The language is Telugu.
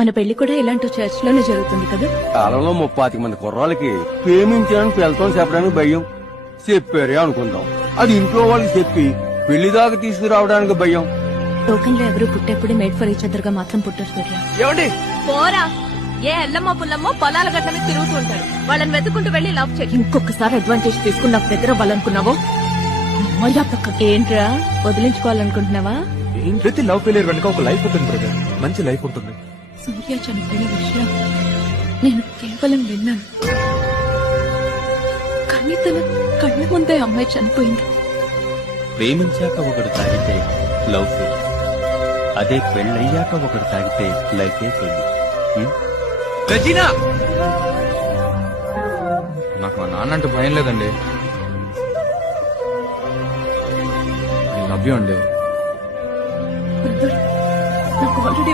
మన పెళ్లి కూడా ఇలాంటి చర్చ్ లోనే జరుగుతుంది కదా. కాలంలో 30 మంది కుర్రాళ్ళకి ప్రేమించాలని పిల్లతో చెప్పడానికి భయం. చెప్పారే అనుకుందాం, అది ఇంట్లో వాళ్ళకి చెప్పి పెళ్లి దాకా తీసుకురావడానికి భయం. లోకంలో ఎవరు పుట్టేప్పుడు మేడ్ ఫర్ ఈచ్ అదర్ గా మాత్రం పుట్టారు సూర్య. ఏమండి పోరా, ఏ ఎల్లమ్మో పుల్లమ్మో పొలాల గట్ల మీద తిరుగుతూ ఉంటారు. వాళ్ళని వెతుకుంటూ వెళ్లి లవ్ చేయి. ఇంకొకసారి అడ్వాంటేజ్ తీసుకుని నాకు దగ్గర వాళ్ళనుకున్నావో ఏంట్రా వదిలించుకోవాలనుకుంటున్నావా? ప్రతి లవ్ ఫెయిలియర్ వెనక ఒక లైఫ్ ఉంటుంది బ్రదర్, మంచి లైఫ్ ఉంటుంది. సూర్య చనిపోయిన విషయం నేను కేవలం విన్నాను, కానీ తన కళ్ళ ముందే అమ్మాయి చనిపోయింది. ప్రేమించాక ఒకడు తాగితే లవ్ ఫెయిల్, అదే పెళ్ళయ్యాక ఒకడు తాగితే లైఫే ఫెయిల్. రజీనా, నాకు మా నాన్న అంటే భయం లేదండి. లవ్ యూ అండి. నాకు ఆల్రెడీ